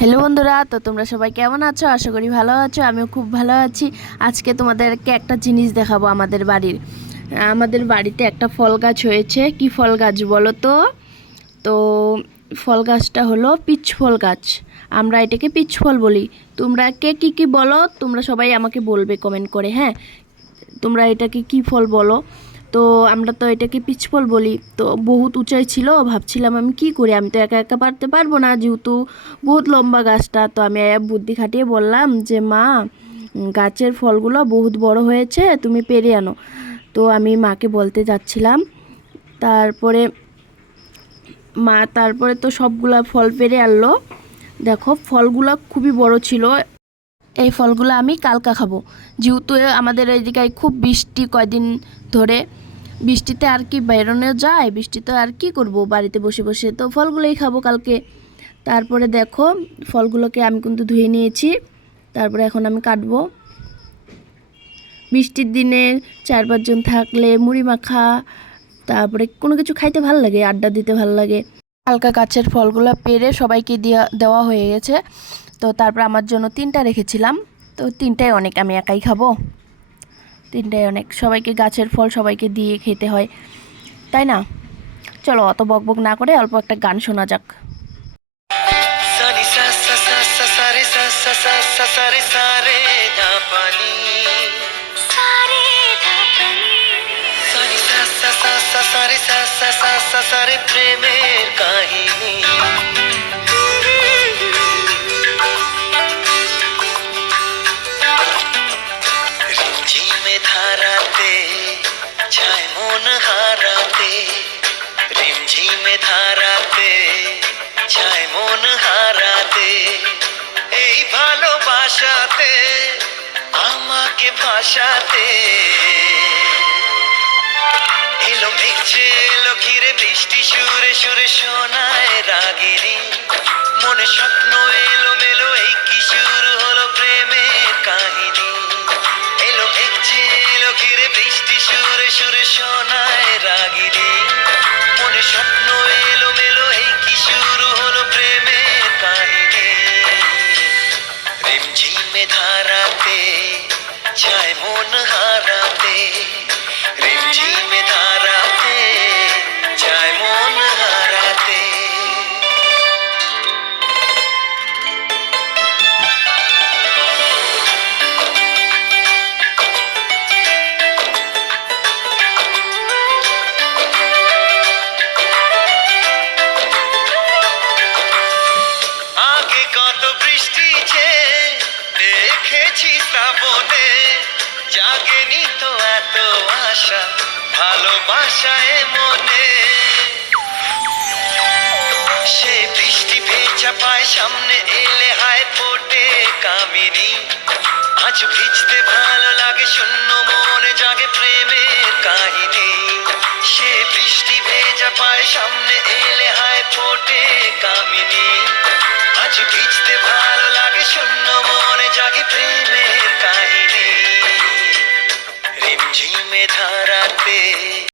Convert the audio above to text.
Hello বন্ধুরা, তো তোমরা সবাই কেমন আছো? আশা করি ভালো আছো। আমিও খুব ভালো আছি। আজকে তোমাদেরকে একটা জিনিস দেখাবো আমাদের বাড়িতে একটা ফল গাছ হয়েছে। কি ফল গাছ বলো তো? তো ফল গাছটা হলো পিচ ফল গাছ। আমরা এটাকে পিচ ফল বলি। তোমরা কে কি বলো? তোমরা সবাই আমাকে বলবে কমেন্ট করে, হ্যাঁ? তোমরা এটাকে কি ফল বলো? তো আমরা তো এটাকে পিচফল বলি। তো বহুত উঁচাই ছিল, ভাবছিলাম আমি কি করি, আমি তো একা একা পারতে পারবো না, যেহেতু বহুত লম্বা গাছটা। তো আমি বুদ্ধি খাটিয়ে বললাম যে মা, গাছের ফলগুলো বহুত বড় হয়েছে, তুমি পেরে আনো। তো আমি মাকে বলতে যাচ্ছিলাম, তারপরে তারপরে তো সবগুলা ফল পেরে আনলো। দেখো ফলগুলো খুবই বড় ছিল। এই ফলগুলো আমি কালকা খাবো, যেহেতু আমাদের এইদিকে খুব বৃষ্টি কয়দিন ধরে। বৃষ্টিতে আর কি বেরোনো যায়? বৃষ্টিতে আর কি করব, বাড়িতে বসে বসে তো ফলগুলোই খাবো কালকে। তারপরে দেখো ফলগুলোকে আমি কিন্তু ধুয়ে নিয়েছি। তারপরে এখন আমি কাটবো। বৃষ্টির দিনে 4-5 জন থাকলে মুড়ি মাখা, তারপরে কোনো কিছু খাইতে ভাল লাগে, আড্ডা দিতে ভাল লাগে। হালকা গাছের ফলগুলো পেরে সবাইকে দেওয়া হয়ে গেছে। তো তারপর আমার জন্য 3টা রেখেছিলাম। তো 3টাই অনেক, আমি একাই খাবো। 3টাই অনেক, সবাইকে গাছের ফল সবাইকে দিয়ে খেতে হয়, তাই না? চলো অত বকবক না করে অল্প একটা গান শোনা যাক। প্রেমের কাহিনী রিমঝিমে ধারাতে যায় মন হারাতে, রিমঝিমে ধারাতে যায় মন হারাতে, এই ভালোবাসাতে আমাকে ভাসাতে। এলো মেঘছে এলো ঘিরে বৃষ্টি সুরে সুরে শোনায় রাগিনী, মনে স্বপ্ন এলো মেলো, এই কি শুরু হলো প্রেমের কাহিনী। এলো মেঘছে এলো ঘিরে বৃষ্টি সুরে সুরে শোনায় রাগিনী, মনে স্বপ্ন এলো মেলো, এই কি শুরু হলো প্রেমের কাহিনী। রিমঝিমে ধারাতে যায় মন হারাতে, রিমঝিমে ধারাতে যায় মন হারাতে। আগে কত বৃষ্টি যে দেখেছি শ্রাবণে, জাগেনি তো এত আশা ভালোবাসায় মনে। সে বৃষ্টি ভেজা পায় সামনে এলে হায় ফোটে কামিনী, আজ ভিজতে ভালো লাগে শূন্য মনে জাগে প্রেমের কাহিনী। সে বৃষ্টি ভেজা পায় সামনে এলে হায় ফোটে কামিনী,